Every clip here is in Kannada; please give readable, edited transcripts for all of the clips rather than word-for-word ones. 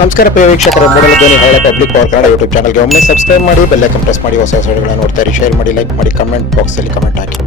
ನಮಸ್ಕಾರ ಪ್ರಿಯ ವೀಕ್ಷಕರೇ, ಮೂಡಲ ಧ್ವನಿ ಹಳೆ ಪಬ್ಲಿಕ್ ಪವರ್ ಕನ್ನಡ ಯೂಟ್ಯೂಬ್ ಚಾನಲ್ಗೆ ಒಮ್ಮೆ ಸಬ್ಸ್ಕ್ರೈಬ್ ಮಾಡಿ, ಬೆಲ್ ಐಕಾನ್ ಪ್ರೆಸ್ ಮಾಡಿ, ಹೊಸ ವಿಡಿಯೋಗಳನ್ನ ನೋಡ್ತಾ ಇರಿ. ಶೇರ್ ಮಾಡಿ, ಲೈಕ್ ಮಾಡಿ, ಕಮೆಂಟ್ ಬಾಕ್ಸಲ್ಲಿ ಕಮೆಂಟ್ ಹಾಕಿ.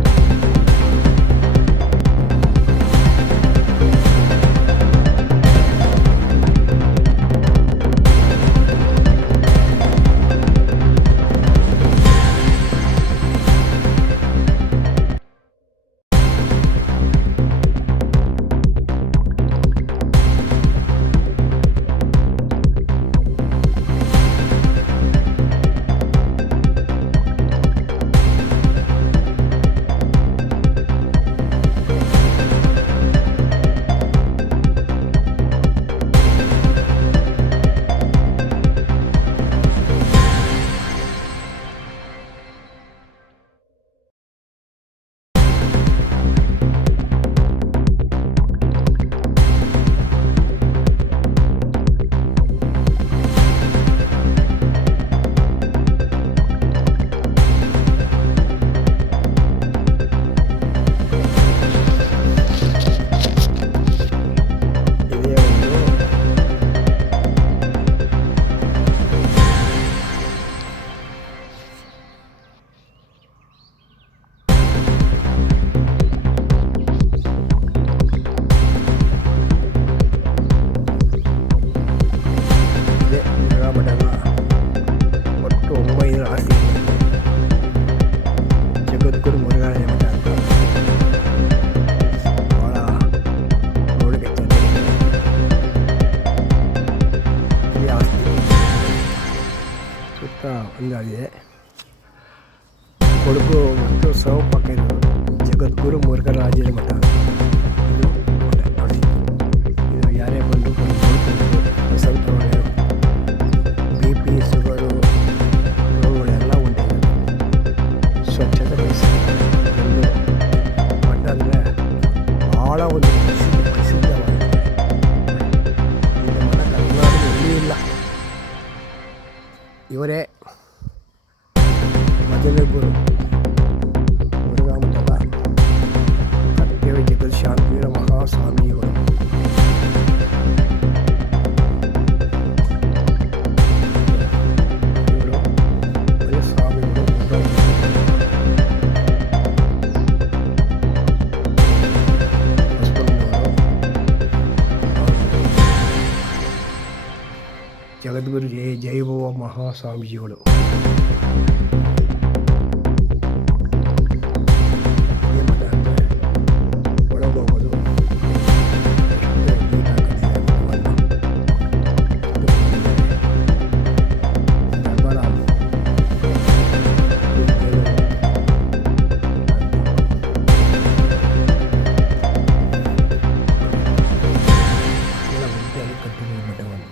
ಜಗದ್ಗುರು ಮುರುಘರಾಜ ಮಠ ಅಂತ ಭಾಳ ನೋಡಕ್ಕೆ ಈ ಆಸ್ತಿ ಸುತ್ತ ಒಂದಾಗಿದೆ. ಕೊಡಗು ಮತ್ತು ಸೌ ಪಕ್ಕ ಇರೋದು ಜಗದ್ಗುರು ಮುರುಘರಾಜರ ಮಠ. ಇದು ಮಠ ನೋಡಿ, ಇದು ಯಾರೇ ಬಂದು ನೋಡ್ಕೊಂಡು ಸ್ವಲ್ಪ BP ಶುಗರು ರೋಗಗಳೆಲ್ಲ ಉಂಟು. ಸ್ವಚ್ಛತೆ ಬಯಸಿದೆ ಒಂದು ಮಠ ಅಂದರೆ ಭಾಳ ಒಂದು ಪ್ರಸಿದ್ಧವಾಗಿದೆ. ಈ ಮಠ ಕರ್ನಾಟಕ ಎಲ್ಲಿಯೂ ಇಲ್ಲ. ಇವರೇ ಮೊದಲನೇ ಗುರು ಮುರುಘಾ ಮಠದ ಕರ್ತವ್ಯ ಜಗದ್ಶಾಂತಿವೀರ ಮಹಾಸ್ವಾಮಿಗಳು. ಇವರು ಸ್ವಾಮಿಗಳು ಜಗದ್ಗುರು ಜಯಭವ ಮಹಾಸ್ವಾಮೀಜಿಗಳು. ಈ ಮಠ ಅಂದರೆ ಒಳಗೋಗೋದು ದರ್ಬಾರ ಎಲ್ಲ ಉಂಟಲ್ಲಿ ಕಟ್ಟಿದ ಮಠವನ್ನು.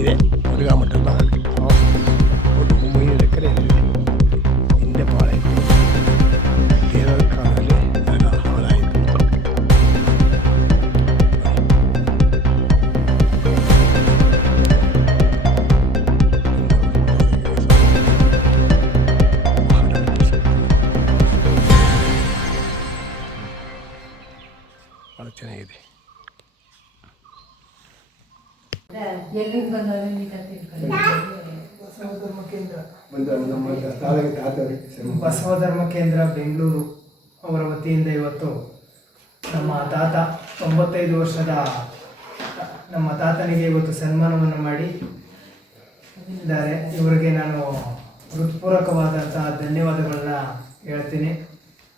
ಇದೆ ಮುರುಘಾ ಮಠದ ಒಟ್ಟು 3 ಎಕರೆ ಹಿಂದೆ ಭಾಳ ಇತ್ತು. ದೇವರ ಕಾಲದಲ್ಲಿ ಎಲ್ಲ ಹಾಳಾಯಿತು. ಭಾಳ ಚೆನ್ನಾಗಿದೆ. ಬಸವ ಧರ್ಮ ಕೇಂದ್ರ ಬೆಂಗಳೂರು ಅವರ ವತಿಯಿಂದ ಇವತ್ತು ನಮ್ಮ ತಾತ 95 ವರ್ಷದ ನಮ್ಮ ತಾತನಿಗೆ ಇವತ್ತು ಸನ್ಮಾನವನ್ನು ಮಾಡಿ ಇದ್ದಾರೆ. ಇವರಿಗೆ ನಾನು ಹೃತ್ಪೂರ್ವಕವಾದಂತಹ ಧನ್ಯವಾದಗಳನ್ನ ಹೇಳ್ತೀನಿ.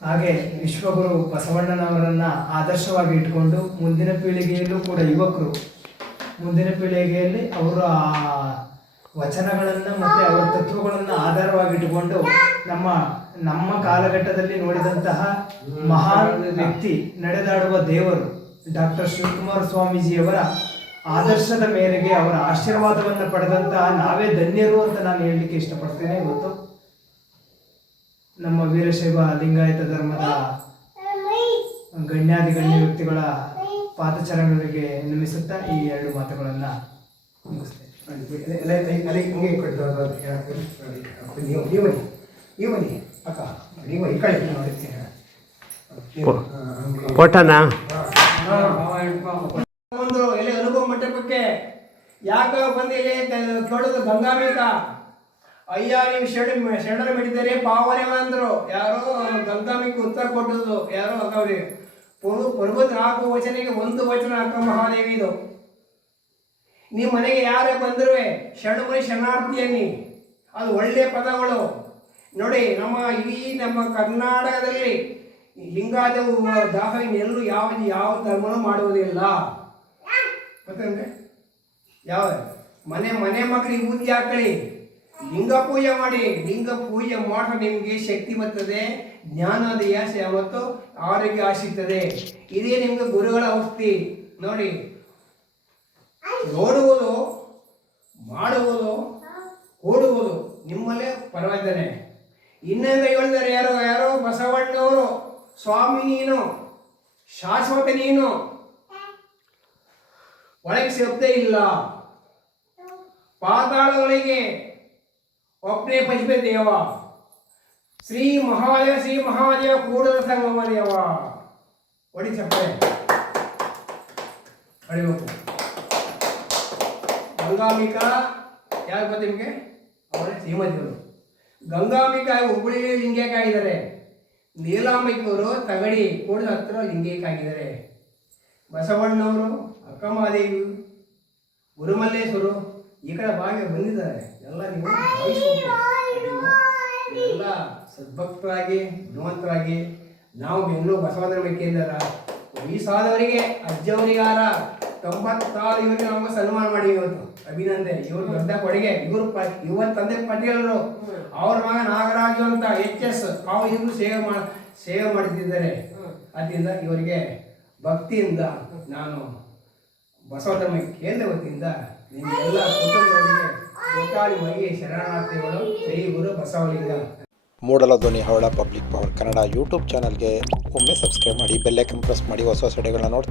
ಹಾಗೆ ವಿಶ್ವಗುರು ಬಸವಣ್ಣನವರನ್ನು ಆದರ್ಶವಾಗಿ ಇಟ್ಕೊಂಡು ಮುಂದಿನ ಪೀಳಿಗೆಯಲ್ಲೂ ಕೂಡ ಯುವಕರು ಮುಂದಿನ ಪೀಳಿಗೆಯಲ್ಲಿ ಅವರ ವಚನಗಳನ್ನು ಮತ್ತು ಅವರ ತತ್ವಗಳನ್ನು ಆಧಾರವಾಗಿಟ್ಟುಕೊಂಡು ನಮ್ಮ ಕಾಲಘಟ್ಟದಲ್ಲಿ ನೋಡಿದಂತಹ ಮಹಾನ್ ವ್ಯಕ್ತಿ, ನಡೆದಾಡುವ ದೇವರು ಡಾಕ್ಟರ್ ಶಿವಕುಮಾರ ಸ್ವಾಮೀಜಿಯವರ ಆದರ್ಶದ ಮೇರೆಗೆ ಅವರ ಆಶೀರ್ವಾದವನ್ನು ಪಡೆದಂತಹ ನಾವೇ ಧನ್ಯರು ಅಂತ ನಾನು ಹೇಳಲಿಕ್ಕೆ ಇಷ್ಟಪಡ್ತೇನೆ. ಇವತ್ತು ನಮ್ಮ ವೀರಶೈವ ಲಿಂಗಾಯತ ಧರ್ಮದ ಗಣ್ಯ ವ್ಯಕ್ತಿಗಳ ಪಾದಚರಣೆಗಳಿಗೆ ನಮಿಸುತ್ತಾ ಈ 2 ಮಾತುಗಳನ್ನು ಮುಗಿಸ್ತೇನೆ. ಕೊಟ್ಟನಾ ಒಂದು ಎಲೆ ಅನುಭವ ಮಂಟಪಕ್ಕೆ ಯಾಕ ಬಂದು ಇಲ್ಲಿ ಕೇಳೋದು ಗಂಗಾಂಬಿಕ ಅಯ್ಯ ನೀವು ಶರಣ ಬಿಟ್ಟಿದ್ದಾರೆ ಪಾವನೆ ಅಂದ್ರು. ಯಾರೋ ಗಂಗಾಂಬಿಕೆ ಉತ್ತರ ಕೊಟ್ಟದ್ದು ಯಾರೋ ಅಕ್ಕವ್ರಿ ಪರ್ವತ 4 ವಚನೆಗೆ 1 ವಚನ ಅಕ್ಕ ಮಹಾದೇವಿ ಇದು. ನಿಮ್ಮ ಮನೆಗೆ ಯಾರೇ ಬಂದ್ರು ಶರಣಾರ್ಥಿ ಅನ್ನಿ, ಅದು ಒಳ್ಳೆಯ ಪದಗಳು ನೋಡಿ. ನಮ್ಮ ಕರ್ನಾಟಕದಲ್ಲಿ ಲಿಂಗಾಯತ ದಾಸ ಎಲ್ಲರೂ ಯಾವ ಧರ್ಮನೂ ಮಾಡುವುದಿಲ್ಲ ಗೊತ್ತಂದ್ರೆ. ಯಾವ ಮನೆ ಮಕ್ಕಳಿಗೆ ಬುದ್ಧಿ ಹಾಕಳಿ, ಲಿಂಗ ಪೂಜೆ ಮಾಡಿ. ಲಿಂಗ ಪೂಜೆ ಮಾಡಿದ್ರೆ ನಿಮಗೆ ಶಕ್ತಿ ಬರ್ತದೆ, ಜ್ಞಾನೋದಯ ಮತ್ತು ಆರೋಗ್ಯ ಆಶಿಸ್ತದೆ. ಇದೇ ನಿಮ್ಗೆ ಗುರುಗಳ ಔಷಧಿ ನೋಡಿ. ನೋಡುವುದು, ಮಾಡುವುದು, ಓಡುವುದು ನಿಮ್ಮಲ್ಲೇ ಪರವಾಗಿದ್ದಾನೆ. ಇನ್ನೊಂದು ಹೇಳಿದರೆ ಯಾರೋ ಬಸವಣ್ಣವರು, ಸ್ವಾಮಿ ನೀನು ಶಾಶ್ವತ, ನೀನು ಒಳಗೆ ಶಬ್ದ ಇಲ್ಲ, ಪಾತಾಳಗಳಿಗೆ ಒಬ್ಬನೇ ಪಂಚಮೇ ದೇವ, ಶ್ರೀ ಮಹಾದೇವ ಕೂಡಲ ಸಂಗಮ ದೇವ. ಒಡಿ ಚಪ್ಪೆ ಹೊಡಿಬೇಕು. ಗಂಗಾಂಬಿಕಾ ಯಾರು ಗೊತ್ತ ನಿಮಗೆ? ಅವರೇ ಶ್ರೀಮತಿಯವರು. ಗಂಗಾಂಬಿಕಾ ಹುಬ್ಬಳ್ಳಿ ಲಿಂಗೇಕಾಗಿದ್ದಾರೆ. ನೀಲಾಂಬಿಕವರು ತಗಡಿ ಕೂಡಲ ಹತ್ರ ಲಿಂಗೇಕಾಗಿದ್ದಾರೆ. ಬಸವಣ್ಣವರು, ಅಕ್ಕಮಹಾದೇವಿ, ಗುರುಮಲ್ಲೇಶ್ವರು ಈ ಕಡೆ ಭಾಗ ಬಂದಿದ್ದಾರೆ. ಎಲ್ಲ ನೀವು ಎಲ್ಲ ಸದ್ಭಕ್ತರಾಗಿ ಗುಣವಂತರಾಗಿ ನಾವು ಬೆಂಗಳೂರು ಬಸವಧರ್ಮ ಕೇಂದ್ರ ವಯಸ್ಸಾದವರಿಗೆ ಅಜ್ಜವರಿಗಾರ 96 ಇವರಿಗೆ ನಮಗೆ ಸನ್ಮಾನ ಮಾಡಿ ಇವತ್ತು ಅಭಿನಂದನೆ. ಇವರು ದೊಡ್ಡ ಕೊಡುಗೆ. ಇವರು ತಂದೆ ಪಟೇಲರು, ಅವ್ರ ಮಗ ನಾಗರಾಜು ಅಂತ HS ಇವರು ಸೇವೆ ಮಾಡುತ್ತಿದ್ದಾರೆ. ಅದರಿಂದ ಇವರಿಗೆ ಭಕ್ತಿಯಿಂದ ನಾನು ಬಸವಧರ್ಮ ಕೇಂದ್ರ ವತಿಯಿಂದ ನಿಮ್ಮೆಲ್ಲ ಕುಟುಂಬದವರಿಗೆ ಗೋಕಾಳಿ ಮೈಗೆ ಶರಣಾರ್ಥಿಗಳು. ಶ್ರೀ ಗುರು ಬಸವಲಿಂಗ. ಮೂಡಲಧ್ವನಿ ಹವಳ ಪಬ್ಲಿಕ್ ಪವರ್ ಕನ್ನಡ ಯೂಟ್ಯೂಬ್ ಚಾನಲ್ಗೆ ಒಮ್ಮೆ ಸಬ್ಸ್ಕ್ರೈಬ್ ಮಾಡಿ, ಬೆಲ್ ಐಕಾನ್ ಪ್ರೆಸ್ ಮಾಡಿ. ಹೊಸ ವಿಡಿಯೋಗಳನ್ನ ನೋಡ್ತಾ